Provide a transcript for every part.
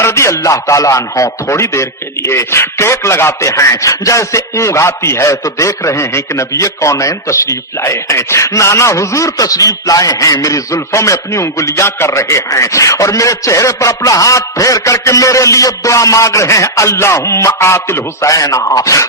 رضی اللہ تعالیٰ عنہ تھوڑی دیر کے لیے ٹیک لگاتے ہیں. جیسے اونگ آتی ہے تو دیکھ رہے ہیں کہ نبی کونین تشریف لائے ہیں, نانا حضور تشریف لائے ہیں, میری زلفوں میں اپنی انگلیاں کر رہے ہیں اور میرے چہرے پر اپنا ہاتھ پھیر کر کے میرے لیے دعا مانگ رہے ہیں, اللہم آت الحسین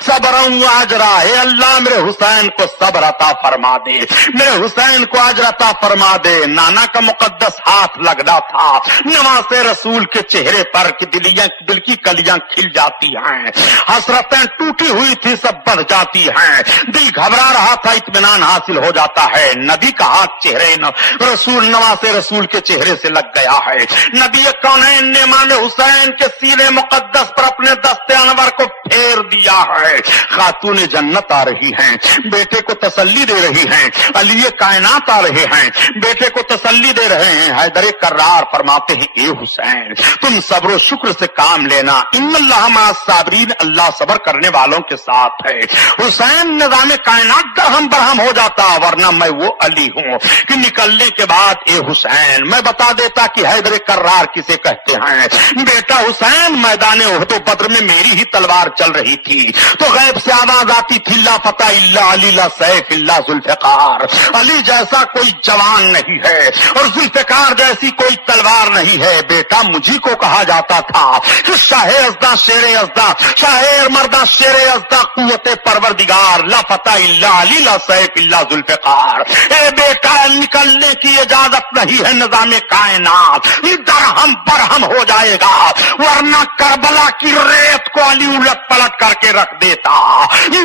صبرا واجرا, ہے اللہ میرے حسین کو صبر عطا فرما دے, میرے حسین کو اجر عطا فرما دے. نانا کا مقدس ہاتھ لگنا تھا نواز رسول کے چہرے پر کہ دل کی کلیاں کھل جاتی ہیں, حسرتیں ٹوٹی ہوئی تھی سب بڑھ جاتی ہیں, دل گھبرا رہا تھا اطمینان حاصل ہو جاتا ہے. نبی کا ہاتھ چہرے رسول نواز رسول کے چہرے سے لگ گیا ہے. نبی کونین نے امام حسین کے سینے مقدس پر اپنے دست انور کو پھیر دیا ہے. خاتون جنت آ رہی ہیں, بیٹے کو تسلی دے رہی ہیں, علی کائنات آ رہے ہیں, بیٹے کو تسلی دے رہے ہیں. حیدر کرار فرماتے ہیں, اے حسین تم صبر و شکر سے کام لینا, ان اللہ مع الصابرین, اللہ صبر کرنے والوں کے ساتھ ہے. حسین نظام کائنات درہم برہم ہو جاتا, ورنہ میں وہ علی ہوں کہ نکلنے کے بعد اے حسین میں بتا دیتا کہ حیدر کرار کسے کہتے ہیں. بیٹا حسین میدان احد و بدر میں میری ہی تلوار چل رہی تھی تو غیب سے آواز آتی تھی, لا فتح الا علی لا سیف الا ذوالفقار, علی جیسا کوئی جوان نہیں ہے اور ذوالفقار جیسی کوئی تلوار نہیں ہے. بیٹا مجھے کو کہا جاتا تھا کہ شاہ ازدا شیر ازدا, شاہ مردہ شیر ازدا, قوت پروردگار, لا فتح الا علی لا سیف الا ذوالفقار. اے بیٹا نکلنے کی اجازت نہیں ہے, نظام کائنات درہم برہم ہو جائے گا, ورنہ کربلا کی ریت کو علی الٹ پلٹ کر کے رکھ دیتا.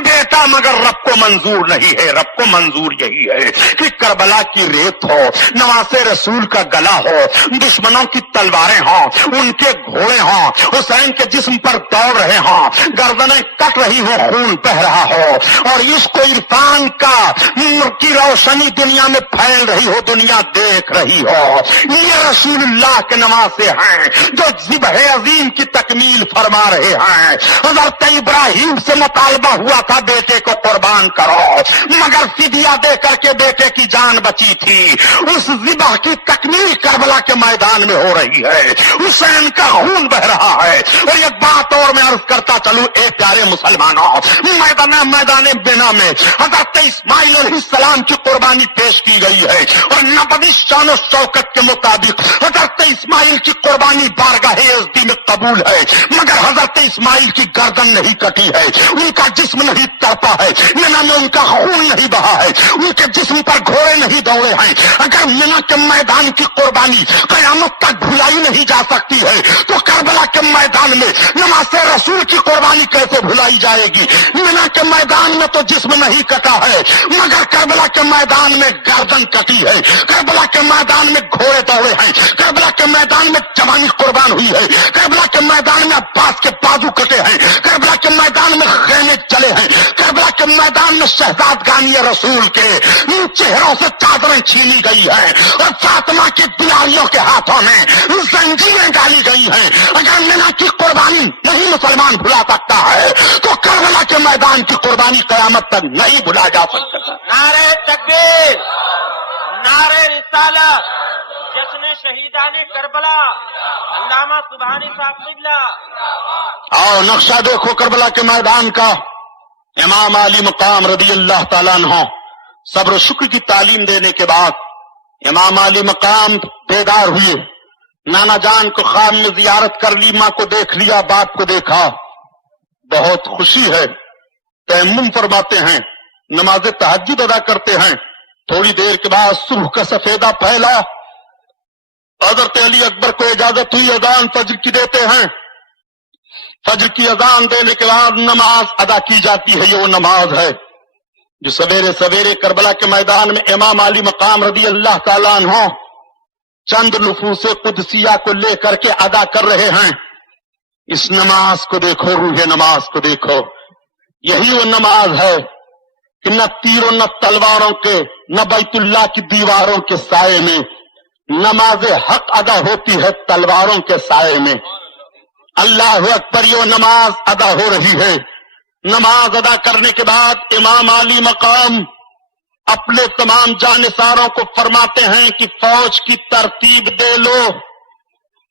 بیٹا مگر رب کو منظور نہیں ہے, رب کو منظور یہی ہے کہ کربلا کی ریت ہو, نواز رسول کا گلا ہو, دشمنوں کی تلواریں ہوں, ان کے گھوڑے ہوں, حسین کے جسم پر دوڑ رہے ہوں, گردنیں کٹ رہی ہوں, خون بہ رہا ہو, اور اس کو عرفان کا کی روشنی دنیا میں پھیل رہی ہو, دنیا دیکھ رہی ہو. یہ رسول اللہ کے نواسے ہیں جو ذبح عظیم کی تکمیل فرما رہے ہیں. حضرت ابراہیم سے مطالبہ ہوا تھا بیٹے کو قربان کرو, مگر فدیہ دے کر کے بیٹے کی جان بچی تھی. اس ذبح کی تکمیل کربلا کے میدان میں ہو رہی ہے, حسین کا خون بہ رہا ہے. اور ایک بات اور میں عرض کرتا چلوں, اے پیارے مسلمانوں, میدان بنا میں حضرت اسماعیل علیہ السلام کی قربانی پیش کی گئی ہے, اور نبوی شان و شوکت کے مطابق حضرت اسماعیل کی قربانی بارگاہ ازدی میں قبول ہے, مگر حضرت اسماعیل کی گردن نہیں کٹی ہے, ان کا جسم نہیں تڑپا ہے, مینا میں ان کا خون نہیں بہا ہے, ان کے جسم پر گھوڑے نہیں دوڑے ہیں. اگر مینا کے میدان کی قربانی قیامت تک بھلائی نہیں جا سکتی ہے تو کربلا کے میدان میں نماز رسول کی قربانی کیسے بھلائی جائے گی؟ مینا کے میدان میں تو جسم نہیں کٹا ہے, مگر کربلا کے میدان میں گردن کٹی ہے, کربلا کے میدان میں گھوڑے دوڑے ہیں, کربلا کے میدان میں جوانی قربان ہوئی ہے, کربلا کے میدان میں عباس کے بازو کٹے ہیں, کربلا کے میدان میں خیمے چلے ہیں, کربلا کے میدان میں شہزادگانی رسول کے چہروں سے چادریں چھینی گئی ہیں اور فاطمہ کی دلاریوں کے ہاتھوں میں زنجیریں ڈالی گئی ہیں. اگر مینا کی قربانی نہیں مسلمان بھلا سکتا ہے تو کربلا کے میدان کی قربانی قیامت تک نہیں بھلا جا سکتا. نعرہ تکبیر, نعرہ رسالت, جشن شہیدان کربلا, علامہ سبحانی صاحب قبلہ. آؤ نقشہ دیکھو کربلا کے میدان کا. امام علی مقام رضی اللہ تعالیٰ عنہ صبر و شکر کی تعلیم دینے کے بعد امام علی مقام بیدار ہوئے. نانا جان کو خواب میں زیارت کر لی, ماں کو دیکھ لیا, باپ کو دیکھا, بہت خوشی ہے. تیمم فرماتے ہیں, نماز تہجد ادا کرتے ہیں. تھوڑی دیر کے بعد صبح کا سفیدہ پھیلا, حضرت علی اکبر کو اجازت ہوئی, اذان فجر کی دیتے ہیں. فجر کی اذان دینے کے بعد نماز ادا کی جاتی ہے. یہ وہ نماز ہے جو سویرے سویرے کربلا کے میدان میں امام علی مقام رضی اللہ تعالیٰ عنہ چند نفوس قدسیہ کو لے کر کے ادا کر رہے ہیں. اس نماز کو دیکھو, روح نماز کو دیکھو. یہی وہ نماز ہے کہ نہ تیروں نہ تلواروں کے, نہ بیت اللہ کی دیواروں کے سائے میں نماز حق ادا ہوتی ہے, تلواروں کے سائے میں. اللہ اکبر, یہ نماز ادا ہو رہی ہے. نماز ادا کرنے کے بعد امام علی مقام اپنے تمام جانثاروں کو فرماتے ہیں کہ فوج کی ترتیب دے لو.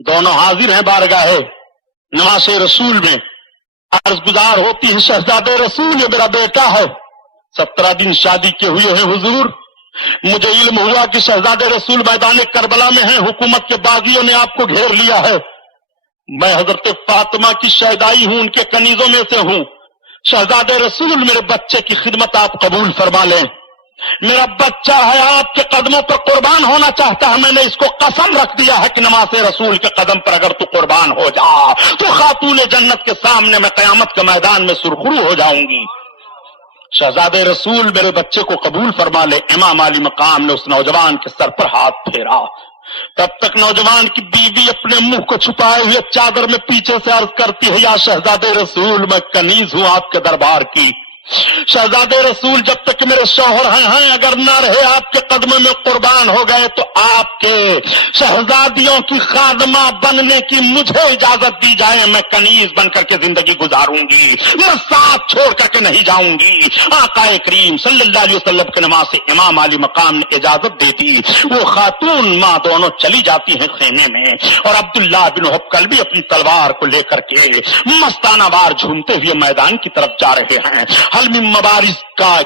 دونوں حاضر ہیں بارگاہ نواز رسول میں. عرض گزار ہوتی ہے شہزادے رسول یہ میرا بیٹا ہے, 17 دن شادی کے ہوئے ہیں حضور. مجھے علم ہوا کہ شہزادے رسول میدان کربلا میں ہیں, حکومت کے باغیوں نے آپ کو گھیر لیا ہے. میں حضرت فاطمہ کی شہدائی ہوں, ان کے کنیزوں میں سے ہوں. شہزادے رسول میرے بچے کی خدمت آپ قبول فرما لیں. میرا بچہ ہے آپ کے قدموں پر قربان ہونا چاہتا ہے. میں نے اس کو قسم رکھ دیا ہے کہ نماز رسول کے قدم پر اگر تو قربان ہو جا تو خاتون جنت کے سامنے میں قیامت کے میدان میں سرخرو ہو جاؤں گی. شہزادے رسول میرے بچے کو قبول فرما لے. امام علی مقام نے اس نوجوان کے سر پر ہاتھ پھیرا. تب تک نوجوان کی بیوی اپنے منہ کو چھپائے ہوئے چادر میں پیچھے سے عرض کرتی ہے, یا شہزادے رسول میں کنیز ہوں آپ کے دربار کی. شہزادے رسول جب تک میرے شوہر ہیں اگر نہ رہے آپ کے قدموں میں قربان ہو گئے تو آپ کے شہزادیوں کی خادمہ بننے کی مجھے اجازت دی جائے. میں کنیز بن کر کے زندگی گزاروں گی, میں ساتھ چھوڑ کر کے نہیں جاؤں گی. آقا کریم صلی اللہ علیہ وسلم کے نماز سے امام علی مقام نے اجازت دے دی. وہ خاتون ماں دونوں چلی جاتی ہیں خیمے میں, اور عبداللہ بن حبکل بھی اپنی تلوار کو لے کر کے مستانہ وار جھومتے ہوئے میدان کی طرف جا رہے ہیں. حلم مبارز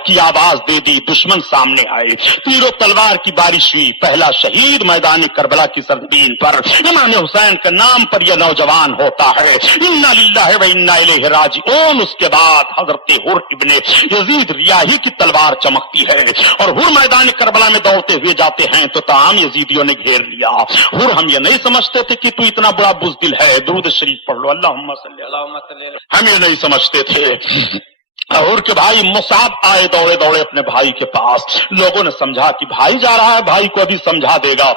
کی آواز دے دی. دشمن سامنے آئے, تیر و تلوار کی بارش ہوئی. پہلا شہید میدان کربلا کی سرزمین پر امام حسین کے نام پر یہ نوجوان ہوتا ہے. انا للہ و انا الیہ راجعون. اس کے بعد حضرت حر ابن یزید ریاحی کی تلوار چمکتی ہے اور حر میدان کربلا میں دوڑتے ہوئے جاتے ہیں تو تمام یزیدیوں نے گھیر لیا. حر ہم یہ نہیں سمجھتے تھے کہ تو اتنا بڑا بزدل ہے. درود شریف پڑھ لو. اللہم صلی اللہ. ہم یہ نہیں سمجھتے تھے. اور کے بھائی مصعب آئے دوڑے دوڑے اپنے بھائی کے پاس. لوگوں نے سمجھا کہ بھائی جا رہا ہے, بھائی کو ابھی سمجھا دے گا,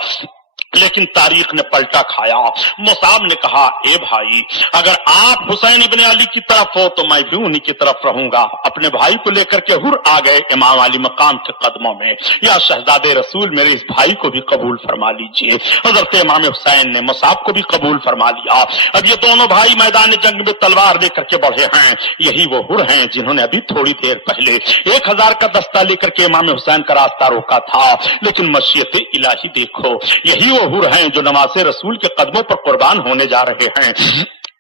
لیکن تاریخ نے پلٹا کھایا. مصعب نے کہا, اے بھائی اگر آپ حسین ابن علی کی طرف ہو تو میں بھی انہی کی طرف رہوں گا. اپنے بھائی کو لے کر کے حر آ گئے امام علی مقام کے قدموں میں. یا شہزادے رسول میرے اس بھائی کو بھی قبول فرما لیجئے. حضرت امام حسین نے مصعب کو بھی قبول فرما لیا. اب یہ دونوں بھائی میدان جنگ میں تلوار لے کر کے بڑھے ہیں. یہی وہ حر ہیں جنہوں نے ابھی تھوڑی دیر پہلے 1000 کا دستہ لے کر کے امام حسین کا راستہ روکا تھا. لیکن مشیت الہی دیکھو, یہی وہ حر ہیں جو نماز رسول کے قدموں پر قربان ہونے جا رہے ہیں.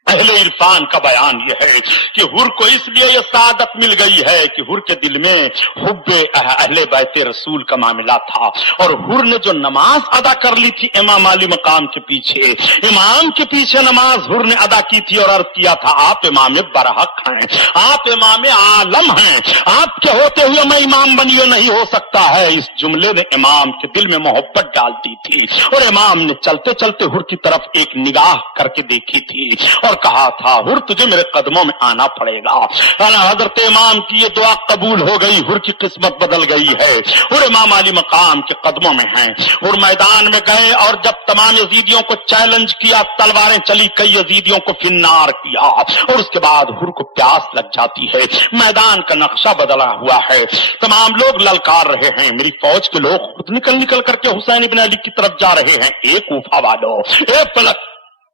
اہل عرفان کا بیان یہ ہے کہ حر کو اس لیے یہ سعادت مل گئی ہے کہ حر کے دل میں حب اہل بیت رسول کا معاملہ تھا. اور حر نے جو نماز ادا کر لی تھی امام علی مقام کے پیچھے, امام کے پیچھے نماز حر نے ادا کی تھی اور عرض کیا تھا, آپ امام برحق ہیں, آپ امام عالم ہیں, آپ کے ہوتے ہوئے میں امام بنیے نہیں ہو سکتا ہے. اس جملے نے امام کے دل میں محبت ڈال دی تھی اور امام نے چلتے چلتے حر کی طرف ایک نگاہ کر کے دیکھی تھی اور کہا تھا, حر تجھے میرے قدموں میں آنا پڑے گا. حضرت امام کی یہ دعا قبول ہو گئی, حر کی قسمت بدل گئی ہے. حر امام علی مقام کے قدموں میں ہیں. حر میدان میں گئے اور جب تمام یزیدیوں کو چیلنج کیا, تلواریں چلی, کئی یزیدیوں کو فنار کیا اور اس کے بعد حر کو پیاس لگ جاتی ہے. میدان کا نقشہ بدلا ہوا ہے, تمام لوگ للکار رہے ہیں. میری فوج کے لوگ خود نکل کر کے حسین ابن علی کی طرف جا رہے ہیں. ایک کوفہ والو, ایک فلا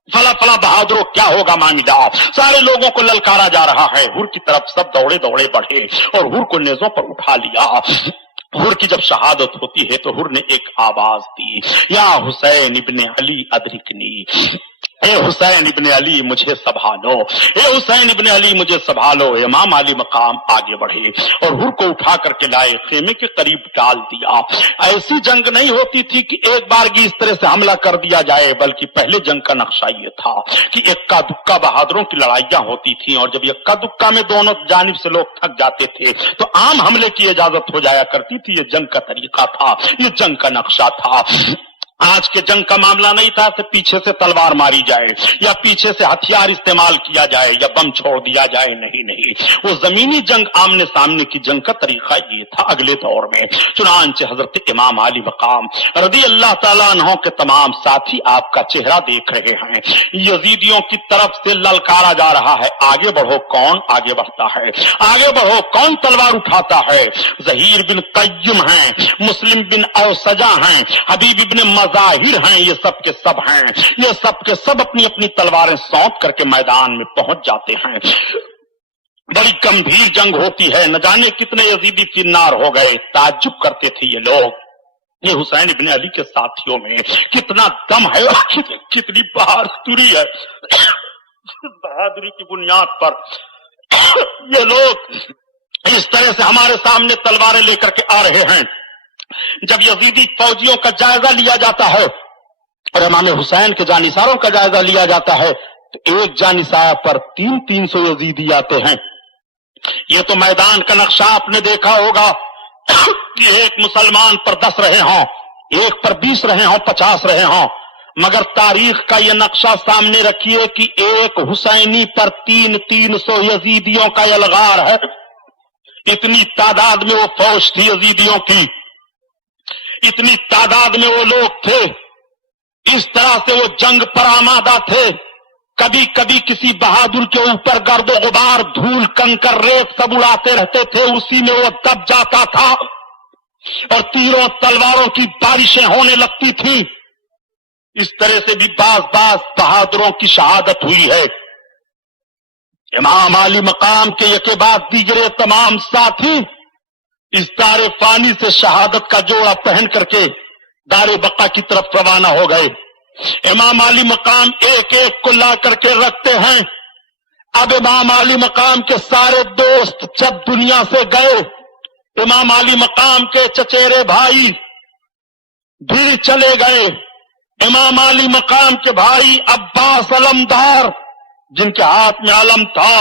فلا بہادروں کیا ہوگا معاملہ. سارے لوگوں کو للکارا جا رہا ہے. حر کی طرف سب دوڑے دوڑے بڑھے اور حر کو نیزوں پر اٹھا لیا. حر کی جب شہادت ہوتی ہے تو حر نے ایک آواز دی, یا حسین ابن علی ادرکنی, اے حسین ابن علی مجھے سنبھالو, اے حسین ابن علی مجھے سنبھالو. امام علی مقام آگے بڑھے اور حر کو اٹھا کر کے لائے, خیمے کے قریب ڈال دیا. ایسی جنگ نہیں ہوتی تھی کہ ایک بارگی اس طرح سے حملہ کر دیا جائے, بلکہ پہلے جنگ کا نقشہ یہ تھا کہ اکا دکا بہادروں کی لڑائیاں ہوتی تھیں, اور جب اکا دکا میں دونوں جانب سے لوگ تھک جاتے تھے تو عام حملے کی اجازت ہو جایا کرتی تھی. یہ جنگ کا طریقہ تھا, یہ جنگ کا نقشہ تھا. آج کے جنگ کا معاملہ نہیں تھا کہ پیچھے سے تلوار ماری جائے یا پیچھے سے ہتھیار استعمال کیا جائے یا بم چھوڑ دیا جائے. نہیں, وہ زمینی جنگ, آمنے سامنے کی جنگ کا طریقہ یہ تھا اگلے دور میں. چنانچہ حضرت امام علی مقام رضی اللہ تعالیٰ عنہ کے تمام ساتھی آپ کا چہرہ دیکھ رہے ہیں. یزیدیوں کی طرف سے للکارا جا رہا ہے, آگے بڑھو. کون آگے بڑھتا ہے؟ آگے بڑھو. کون تلوار اٹھاتا ہے؟ زہیر بن قیم ہیں, مسلم بن اوسجا ہیں, حبیب بن ظاہر ہیں. یہ سب کے سب ہیں, یہ سب کے سب اپنی اپنی تلواریں سونپ کر کے میدان میں پہنچ جاتے ہیں. بڑی گمبھیر جنگ ہوتی ہے. نہ جانے کتنے یزیدی فنار ہو گئے. تعجب کرتے تھے یہ لوگ یہ حسین ابن علی کے ساتھیوں میں کتنا دم ہے، کتنی بہادری ہے۔ بہادری کی بنیاد پر یہ لوگ اس طرح سے ہمارے سامنے تلواریں لے کر کے آ رہے ہیں۔ جب یزیدی فوجیوں کا جائزہ لیا جاتا ہے اور امام حسین کے جانثاروں کا جائزہ لیا جاتا ہے تو ایک جانثار پر 300 یزیدی آتے ہیں۔ یہ تو میدان کا نقشہ آپ نے دیکھا ہوگا کہ ایک مسلمان پر 10 رہے ہوں، ایک پر 20 رہے ہوں، 50 رہے ہوں، مگر تاریخ کا یہ نقشہ سامنے رکھیے کہ ایک حسینی پر 300 یزیدیوں کا یلغار ہے۔ اتنی تعداد میں وہ فوج تھی یزیدیوں کی، اتنی تعداد میں وہ لوگ تھے، اس طرح سے وہ جنگ پر آمادہ تھے۔ کبھی کبھی کسی بہادر کے اوپر گرد و غبار، دھول، کنکر، ریت سب اڑاتے رہتے تھے، اسی میں وہ دب جاتا تھا اور تیروں تلواروں کی بارشیں ہونے لگتی تھی۔ اس طرح سے بھی بعض بہادروں کی شہادت ہوئی ہے۔ امام علی مقام کے یکے بعد دیگرے تمام ساتھی اس دار فانی سے شہادت کا جوڑا پہن کر کے دار بقا کی طرف روانہ ہو گئے۔ امام علی مقام ایک ایک کو لا کر کے رکھتے ہیں۔ اب امام علی مقام کے سارے دوست جب دنیا سے گئے، امام علی مقام کے چچیرے بھائی بھی چلے گئے۔ امام علی مقام کے بھائی عباس علمدار، جن کے ہاتھ میں علم تھا،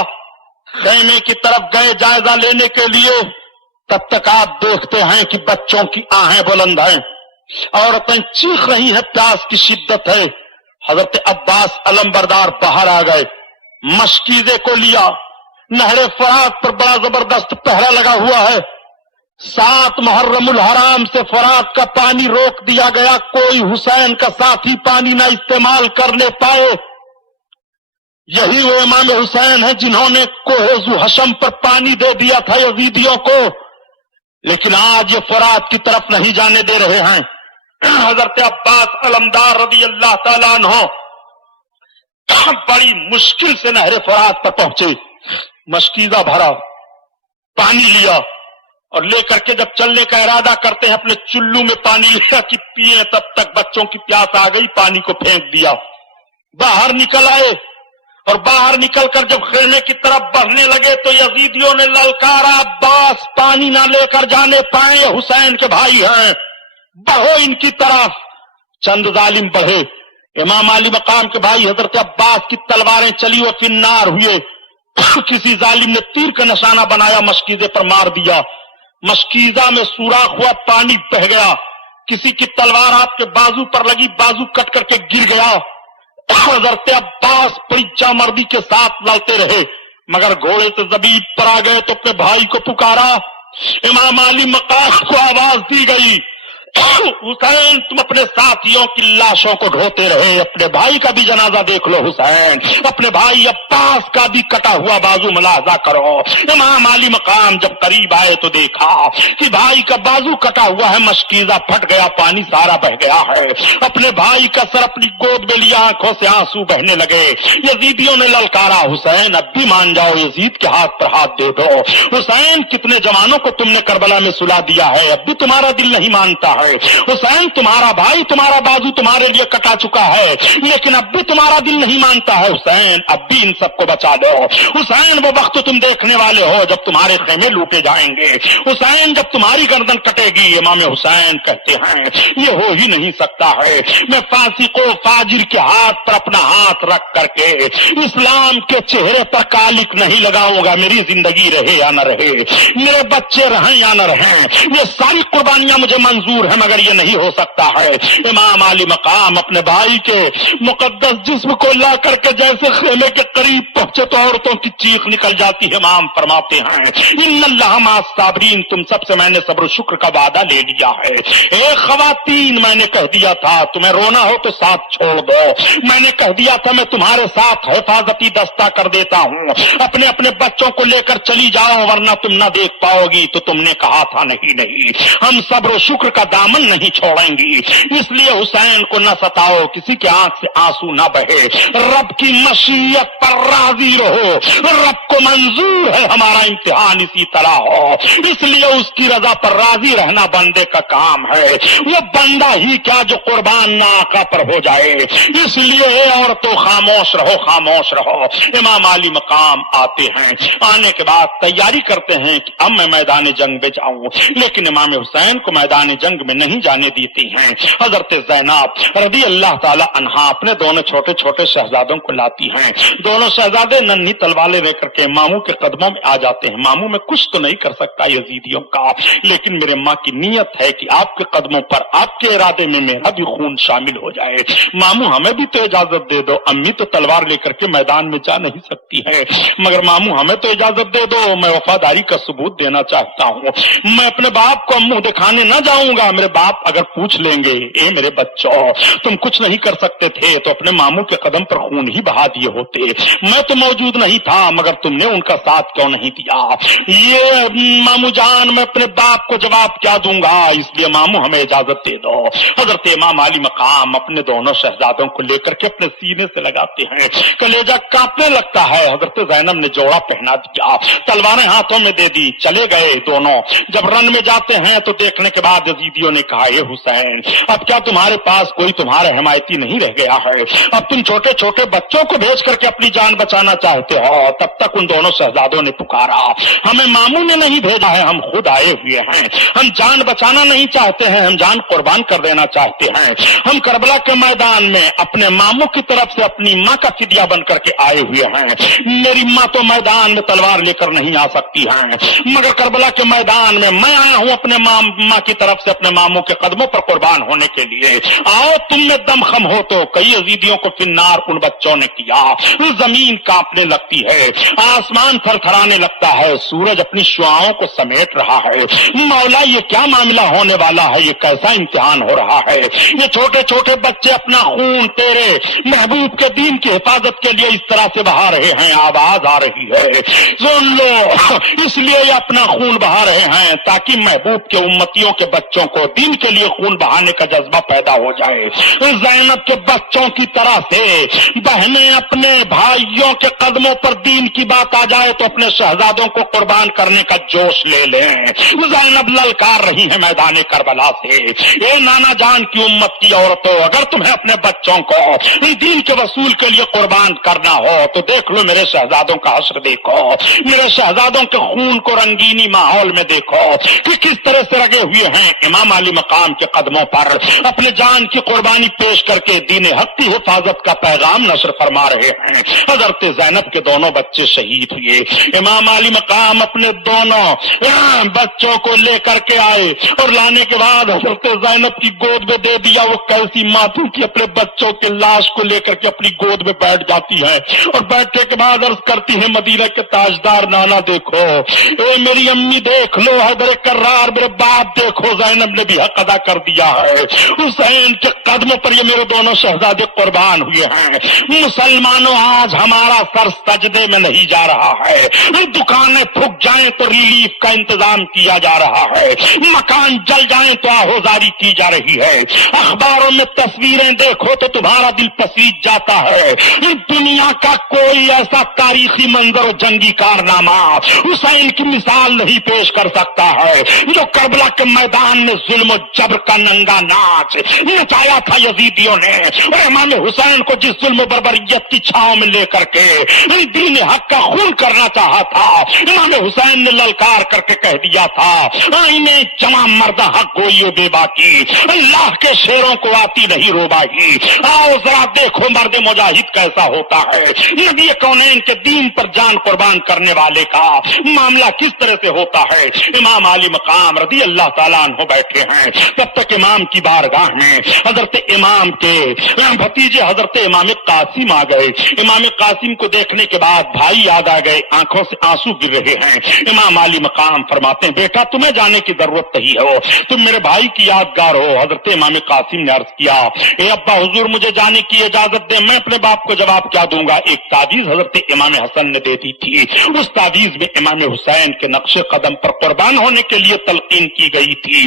خیمے کی طرف گئے جائزہ لینے کے لیے۔ تب تک آپ دیکھتے ہیں کہ بچوں کی آہیں بلند ہیں، عورتیں چیخ رہی ہیں، پیاس کی شدت ہے۔ حضرت عباس علمبردار باہر آ گئے، مشکیزے کو لیا۔ نہر فرات پر بڑا زبردست پہرا لگا ہوا ہے۔ 7 محرم الحرام سے فرات کا پانی روک دیا گیا، کوئی حسین کا ساتھی پانی نہ استعمال کرنے پائے۔ یہی وہ امام حسین ہیں جنہوں نے کوہ ذوحشم پر پانی دے دیا تھا یزیدیوں کو، لیکن آج یہ فرات کی طرف نہیں جانے دے رہے ہیں۔ حضرت عباس علمدار رضی اللہ تعالیٰ عنہ بڑی مشکل سے نہر فرات پر پہنچے، مشکیزہ بھرا، پانی لیا اور لے کر کے جب چلنے کا ارادہ کرتے ہیں اپنے چلو میں پانی لیا کہ پیئے، تب تک بچوں کی پیاس آ گئی، پانی کو پھینک دیا۔ باہر نکل آئے اور باہر نکل کر جب خیمے کی طرف بڑھنے لگے تو یزیدیوں نے للکارا، عباس پانی نہ لے کر جانے پائیں، یہ حسین کے بھائی ہیں، بڑھو ان کی طرف۔ چند ظالم بڑھے، امام علی مقام کے بھائی حضرت عباس کی تلواریں چلی و فنار ہوئے۔ کسی ظالم نے تیر کا نشانہ بنایا، مشکیزے پر مار دیا، مشکیزہ میں سوراخ ہوا، پانی بہہ گیا۔ کسی کی تلوار آپ کے بازو پر لگی، بازو کٹ کر کے گر گیا۔ حضرت عباس بڑی جامردی کے ساتھ لڑتے رہے، مگر گھوڑے سے زبیب پر آ گئے تو اپنے بھائی کو پکارا۔ امام علی مقام کو آواز دی گئی، حسین تم اپنے ساتھیوں کی لاشوں کو ڈھوتے رہے، اپنے بھائی کا بھی جنازہ دیکھ لو حسین، اپنے بھائی عباس کا بھی کٹا ہوا بازو ملاحظہ کرو۔ امام علی مقام جب قریب آئے تو دیکھا کہ بھائی کا بازو کٹا ہوا ہے، مشکیزہ پھٹ گیا، پانی سارا بہ گیا ہے۔ اپنے بھائی کا سر اپنی گود میں لیا، آنکھوں سے آنسو بہنے لگے۔ یزیدیوں نے للکارا، حسین اب بھی مان جاؤ، یزید کے ہاتھ پر ہاتھ دے دو۔ حسین کتنے جوانوں کو تم نے کربلا میں سلا دیا ہے، اب بھی تمہارا دل نہیں مانتا ہے۔ حسین تمہارا بھائی، تمہارا بازو تمہارے لیے کٹا چکا ہے، لیکن اب بھی تمہارا دل نہیں مانتا ہے۔ حسین اب بھی ان سب کو بچا دو۔ حسین وہ وقت تم دیکھنے والے ہو جب تمہارے خیمے لوٹے جائیں گے، حسین جب تمہاری گردن کٹے گی۔ امام حسین کہتے ہیں یہ ہو ہی نہیں سکتا ہے، میں فاسق و فاجر کے ہاتھ پر اپنا ہاتھ رکھ کر کے اسلام کے چہرے پر کالک نہیں لگاؤں گا، میری زندگی رہے یا نہ رہے، میرے بچے رہیں یا نہ رہیں، یہ ساری قربانیاں مجھے منظور ہیں، مگر یہ نہیں ہو سکتا ہے۔ امام علی مقام اپنے بھائی کے مقدس جسم کو لا کر کے جیسے خیمے کے قریب پہنچے تو عورتوں کی چیخ نکل جاتی ہے۔ امام فرماتے ہیں ان اللہ مع الصابرین، تم سب سے میں نے صبر و شکر کا وعدہ لے لیا ہے۔ اے خواتین، میں نے کہہ دیا تھا تمہیں رونا ہو تو ساتھ چھوڑ دو، میں نے کہہ دیا تھا میں تمہارے ساتھ حفاظتی دستہ کر دیتا ہوں، اپنے اپنے بچوں کو لے کر چلی جاؤ ورنہ تم نہ دیکھ پاؤ گی، تو تم نے کہا تھا نہیں، ہم صبر و شکر کا دامن نہیں چھوڑیں گی، اس لیے حسین کو نہ ستاؤ، کسی کے آنکھ سے آنسو نہ بہے، رب کی مشیت پر راضی رہو، رب کو منظور ہے ہمارا امتحان اسی طرح ہو، اس لیے اس کی رضا پر راضی رہنا بندے کا کام ہے، وہ بندہ ہی کیا جو قربان نہ آقا پر ہو جائے، اس لیے اور تو خاموش رہو خاموش رہو۔ امام علی مقام آتے ہیں، آنے کے بعد تیاری کرتے ہیں کہ اب میں میدان جنگ میں جاؤں، لیکن امام حسین کو میدان جنگ میں نہیں جانے دیتی ہیں۔ حضرت زینب رضی اللہ تعالی عنہا اپنے دونوں چھوٹے چھوٹے شہزادوں کو لاتی ہیں، دونوں شہزادے ننھی تلواریں لے کر کے ماموں کے قدموں میں آ جاتے ہیں۔ ماموں میں کچھ تو نہیں کر سکتا یزیدیوں کا، لیکن میرے ماں کی نیت ہے کہ آپ کے قدموں پر آپ کے ارادے میں میرا بھی خون شامل ہو جائے، ماموں ہمیں بھی تو اجازت دے دو، امی تو تلوار لے کر کے میدان میں جا نہیں سکتی ہے، مگر ماموں ہمیں تو اجازت دے دو، میں وفاداری کا ثبوت دینا چاہتا ہوں، میں اپنے باپ کو منہ دکھانے نہ جاؤں گا، میرے باپ اگر پوچھ لیں گے اے میرے بچوں تم کچھ نہیں کر سکتے تھے تو اپنے ماموں کے قدم پر خون ہی بہا دیے ہوتے، میں تو موجود نہیں تھا مگر تم نے ان کا ساتھ کیوں نہیں دیا، یہ ماموں جان میں اپنے باپ کو جواب کیا دوں گا، اس لیے ماموں ہمیں اجازت دے دو۔ حضرت امام علی مقام اپنے دونوں شہزادوں کو لے کر کے اپنے سینے سے لگاتے ہیں، کلیجہ کانپنے لگتا ہے، حضرت زینب نے جوڑا پہنا دیا، تلواریں ہاتھوں میں دے دی، چلے گئے دونوں، جب رن میں جاتے ہیں تو دیکھنے کے بعد یزیدیوں نے کہا اے حسین اب کیا تمہارے پاس کوئی تمہارے حمایتی نہیں رہ گیا ہے، اب تم چھوٹے چھوٹے بچوں کو بھیج کر کے اپنی جان بچانا چاہتے ہو، تب تک ان دونوں شہزادوں نے پکارا ہمیں ماموں نے نہیں بھیجا ہے، ہم خود آئے ہوئے ہیں، ہم جان بچانا نہیں چاہتے ہیں، ہم جان قربان کر دینا چاہتے ہیں، ہم کربلا کے میدان میں اپنے ماموں کی طرف سے اپنی ماں کا فدیہ بن کر کے آئے ہوئے ہیں، میری ماں تو میدان میں تلوار لے کر نہیں آ سکتی ہیں، مگر کربلا کے میدان میں میں آیا ہوں اپنے ماں کی طرف سے اپنے ماموں کے قدموں پر قربان ہونے کے لیے، آؤ تم میں دم خم ہو تو، کئی یزیدیوں کو فنار ان بچوں نے کیا، زمین کانپنے لگتی ہے، آسمان تھر تھرانے لگتا ہے، سورج اپنی شعاؤں کو سمیٹ رہا ہے، مولا یہ کیا معاملہ ہونے والا ہے، یہ کیسا امتحان ہو رہا ہے، یہ چھوٹے چھوٹے بچے اپنا خون تیرے محبوب کے دین کی حفاظت کے لیے اس طرح سے بہا رہے ہیں، آواز آ رہی ہے سن لو، اس لیے یہ اپنا خون بہا رہے ہیں تاکہ محبوب کے امتیوں کے بچوں کو دین کے لیے خون بہانے کا جذبہ پیدا ہو جائے، زینب کے بچوں کی طرح سے بہنیں اپنے بھائیوں کے قدموں پر دین کی بات آ جائے تو اپنے شہزادوں کو قربان کرنے کا جوش لے لیں، زینب للکار رہی ہے میدان کربلا سے اے نانا جان کی امت کی عورتوں اگر تمہیں اپنے بچوں کو دین کے وصول کے لیے قربان کرنا ہو تو دیکھ لو میرے شہزادوں کا حشر دیکھو، میرے شہزادوں کے خون کو رنگینی ماحول میں دیکھو کہ کس طرح سے رگے ہوئے ہیں، امام علی مقام کے قدموں پر اپنے جان کی قربانی پیش کر کے دین حق کی حفاظت کا پیغام نشر فرما رہے ہیں۔ حضرت زینب کے دونوں بچے شہید ہوئے، امام علی مقام اپنے دونوں بچوں کو لے کر کے آئے اور لانے کے بعد حضرت زینب کی گود میں دے دیا، وہ کیسی ماں تھی کہ اپنے بچوں کے لاش کو لے کر کے اپنی گود میں بیٹھ جاتی ہے اور بیٹھنے کے بعد عرض کرتی ہے مدینہ کے تاجدار نانا دیکھو، اے میری امی دیکھ لو، حیدر کرار میرے باپ دیکھو، زینب نے بھی حق ادا کر دیا ہے، حسین کے قدموں پر یہ میرے دونوں شہزادے قربان ہوئے ہیں۔ مسلمانوں آج ہمارا سر سجدے میں نہیں جا رہا ہے، دکانیں پھک جائیں تو ریلیف کا انتظام کیا جا رہا ہے، مکان جل جائیں تو آہوزاری کی جا رہی ہے، اخباروں میں تصویریں دیکھو تو تمہارا دل پسیج جاتا ہے، دنیا کا کوئی ایسا تاریخی منظر و جنگی کارنامہ حسین کی مثال نہیں پیش کر سکتا ہے جو کربلا کے میدان میں ظلم و جبر کا ننگا ناچ نچایا تھا یزیدیوں نے، اور امام حسین کو جس ظلم و بربریت کی چھاؤں میں لے کر کے دین حق کا خون کرنا چاہا تھا، امام حسین نے للکار کر کے کہہ دیا تھا آئینے جمع مردہ حق گوئی و بے باکی، اللہ کے شیروں کو آتی نہیں روباہی، آؤ ذرا دیکھو مرد مجاہد کیسا ہوتا ہے، نبی کونین کے دین پر جان قربان کرنے والے کا معاملہ کس طرح سے ہوتا ہے۔ امام علی مقام رضی اللہ تعالیٰ عنہ بیٹھے ہیں، تب تک امام کی بارگاہ میں حضرت امام کے بھتیجے حضرت امام قاسم آ گئے، امام قاسم کو دیکھنے کے بعد بھائی یاد آ گئے، آنکھوں سے آنسو گر رہے ہیں، امام علی مقام فرماتے ہیں بیٹا تمہیں جانے کی ضرورت نہیں ہو، تم میرے بھائی کی یادگار ہو۔ حضرت امام قاسم نے عرض کیا اے ابا حضور مجھے جانے کی اجازت دے، میں اپنے باپ کو جواب کیا دوں گا۔ ایک تعویذ حضرت امام حسن نے دے دی تھی، اس تعویذ میں امام حسین کے نقش قدم پر قربان ہونے کے لیے تلقین کی گئی تھی۔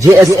JSK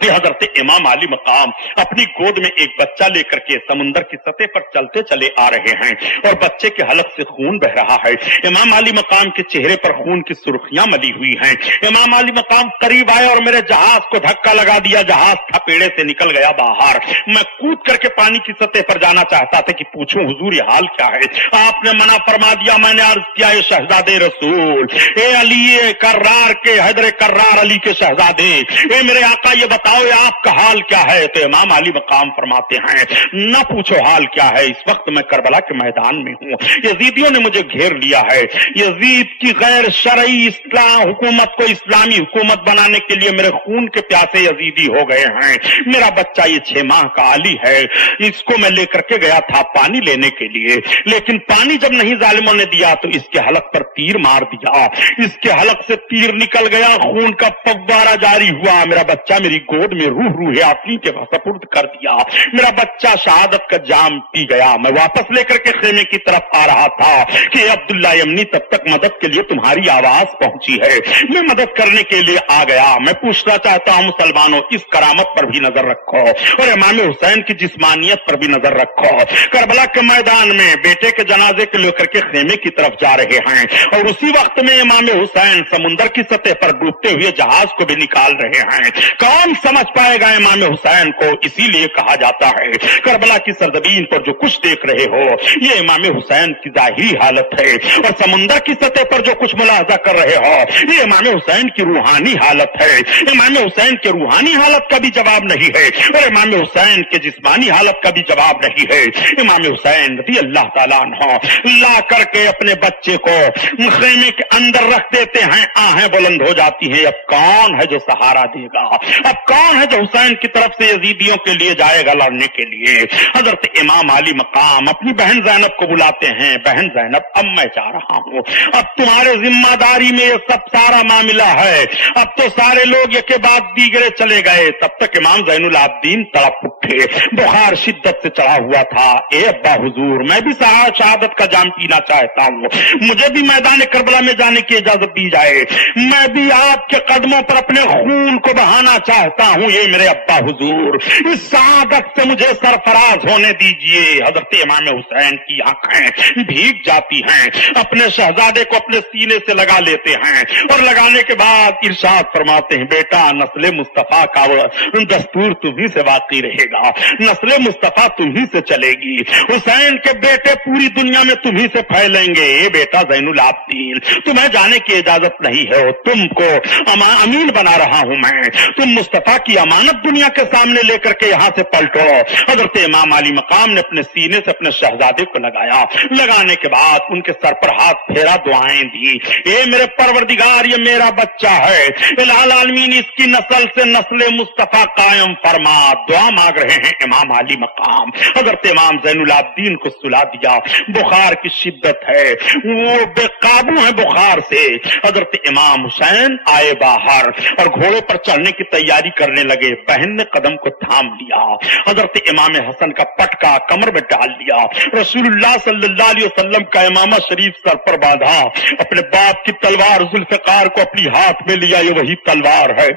کہ حضرت امام علی مقام اپنی گود میں ایک بچہ لے کر کے سمندر کی سطح پر چلتے چلے آ رہے ہیں اور بچے کے حلق سے خون بہ رہا ہے. امام علی مقام کے چہرے پر خون کی سرخیاں ملی ہوئی ہیں. امام علی مقام قریب آئے اور میرے جہاز کو دھکا لگا دیا. جہاز تھپیڑے سے نکل گیا باہر. میں کود کر کے پانی کی سطح پر جانا چاہتا تھا کہ پوچھوں حضور یہ حال کیا ہے. آپ نے منع فرما دیا. میں نے عرض کیا اے شہزادے رسول، اے علی کرار کے حیدر کرار علی کے شہزادے، اے میرے آقا یہ بتاؤ آپ کا حال کیا ہے؟ تو امام علی مقام فرماتے ہیں نہ پوچھو حال کیا ہے، اس وقت میں کربلا کے میدان میں ہوں. یزیدیوں نے مجھے گھیر لیا ہے. یزید کی غیر شرعی اسلام حکومت کو اسلامی حکومت بنانے کے لیے میرے خون کے پیاسے یزیدی ہو گئے ہیں. میرا بچہ یہ 6 ماہ کا علی ہے. اس کو میں لے کر کے گیا تھا پانی لینے کے لیے، لیکن پانی جب نہیں ظالموں نے دیا تو اس کے حلق پر تیر مار دیا. اس کے حلق سے تیر نکل گیا، خون کا فوارہ جاری ہوا. میرا بچہ میری گود میں روح اپنی کے سپرد کر دیا. میرا بچہ شہادت کا جام پی گیا. میں واپس لے کر کے خیمے کی طرف آ رہا تھا کہ عبداللہ یمنی تب تک مدد کے لیے تمہاری آواز پہنچی ہے. میں مدد کرنے کے لیے آ گیا. میں پوچھنا چاہتا ہوں مسلمانوں، اس کرامت پر بھی نظر رکھو اور امام حسین کی جسمانیت پر بھی نظر رکھو. کربلا کے میدان میں بیٹے کے جنازے کو لے کر کے خیمے کی طرف جا رہے ہیں اور اسی وقت میں امام حسین سمندر کی سطح پر ڈوبتے ہوئے جہاز کو بھی نکال رہے ہیں. کون سمجھ پائے گا امام حسین کو؟ اسی لیے کہا جاتا ہے کربلا کی سرزمین پر جو کچھ دیکھ رہے ہو یہ امام حسین کی ظاہری حالت ہے، اور سمندر کی سطح پر جو کچھ ملاحظہ کر رہے ہو یہ امام حسین کی روحانی حالت ہے. امام حسین کے روحانی حالت کا بھی جواب نہیں ہے اور امام حسین کے جسمانی حالت کا بھی جواب نہیں ہے. امام حسین رضی اللہ تعالیٰ عنہ لا کر کے اپنے بچے کو خیمے کے اندر رکھ دیتے ہیں. آہیں بلند ہو جاتی ہیں. اب کون ہے جو سہارا دے گا؟ اب کون ہے جو حسین کی طرف سے یزیدیوں کے لیے جائے گا لڑنے کے لیے؟ حضرت امام علی مقام اپنی بہن زینب کو بلاتے ہیں. بہن زینب اب میں جا رہا ہوں، اب تمہارے ذمہ داری میں یہ سب سارا معاملہ ہے. اب تو سارے لوگ ایک کے بعد دیگرے چلے گئے. تب تک امام زین العابدین تڑپ اٹھے. بخار شدت سے چڑھا ہوا تھا. اے ابا حضور، میں بھی شہادت کا جام پینا چاہتا ہوں. مجھے بھی میدان کربلا میں جانے کی اجازت دی جائے. میں بھی آپ کے قدموں پر اپنے خون کو بہانا چاہتا ہوں. یہ میرے ابا حضور، اس سعادت سے مجھے سرفراز ہونے دیجئے. حضرت امام حسین کی آنکھیں بھیگ جاتی ہیں. اپنے شہزادے کو اپنے سینے سے لگا لیتے ہیں اور لگانے کے بعد ارشاد فرماتے ہیں بیٹا نسل مصطفیٰ کا دستور تمہیں سے باقی رہے گا. نسل مصطفیٰ تمہیں سے چلے گی. حسین کے بیٹے پوری دنیا میں تمہیں سے پھیلیں گے. اے بیٹا زین العابدین، تمہیں جانے کی اجازت نہیں ہے. تم کو امین بنا رہا ہوں میں. تم مصطفیٰ کی امانت دنیا کے سامنے لے کر کے یہاں سے پلٹو. حضرت امام علی مقام نے اپنے سینے سے اپنے شہزادے کو لگایا. لگانے کے بعد ان کے سر پر ہاتھ پھیرا، دعائیں دی. اے میرے پروردگار، یہ میرا بچہ ہے، الہ العالمین اس کی نسل سے نسل مصطفیٰ قائم فرما. دعا مانگ رہے ہیں امام علی مقام. حضرت امام زین العابدین کو سلا دیا. بخار کی شدت ہے، وہ بے قابو ہیں بخار سے. حضرت امام حسین آئے باہر اور گھوڑے پر چڑھنے کی تیاری کرنے لگے. بہن نے قدم کو تھام لیا. حضرت امام حسن کا پٹکا کمر میں ڈال دیا. رسول اللہ صلی اللہ علیہ وسلم کا امامہ شریف سر پر باندھا. اپنے باپ کی تلوار ذوالفقار کو اپنی ہاتھ میں لیا. یہ وہی تلوار ہے،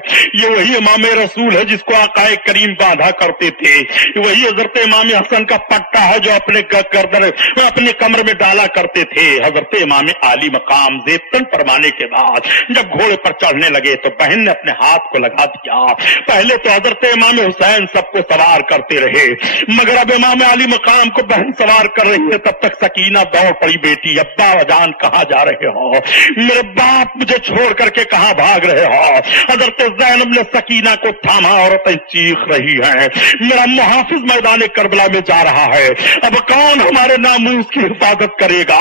یہ وہی امام رسول ہے جس کو آقا کریم باندھا کرتے تھے. وہی حضرت امام حسن کا پٹا ہے جو اپنے گردن اپنے کمر میں ڈالا کرتے تھے. حضرت امام علی مقام زیتن فرمانے کے بعد جب گھوڑے پر چڑھنے لگے تو بہن نے اپنے ہاتھ کو لگا دیا. پہلے تو حضرت امام حسین سب کو سوار کرتے رہے، مگر اب امام علی مقام کو بہن سوار کر رہی ہے. تب تک سکینہ دوڑ پڑی. بیٹی ابا جان کہاں جا رہے ہو؟ میرے باپ مجھے چھوڑ کر کے کہاں بھاگ رہے ہو؟ حضرت زینب نے سکینہ کو تھاما. عورتیں چیخ رہی ہیں میرا محافظ میدان کربلا میں جا رہا ہے. اب کون ہمارے ناموس کی حفاظت کرے گا؟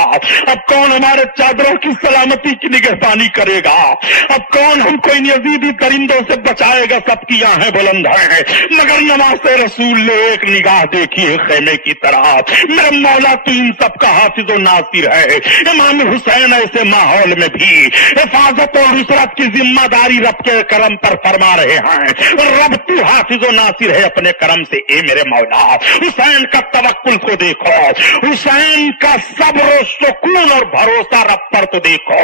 اب کون ہمارے چادروں کی سلامتی کی نگہبانی کرے گا؟ اب کون ہم کو ان یزیدی درندوں سے بچائے گا؟ سب کی آنکھیں بلند ہیں، مگر نماز رسول نے ایک نگاہ دیکھی ہے خیمے کی طرف. میرے مولا تو ان سب کا حافظ و ناصر ہے. امام حسین ایسے ماحول میں بھی حفاظت اور نصرت کی ذمہ داری رب کے کرم پر فرما رہے ہیں. رب تو حافظ و ناصر ہے اپنے کرم کرم سے اے میرے مولا حسین کا توکل کو دیکھو, حسین کا صبر و سکون اور بھروسہ رب پر تو دیکھو.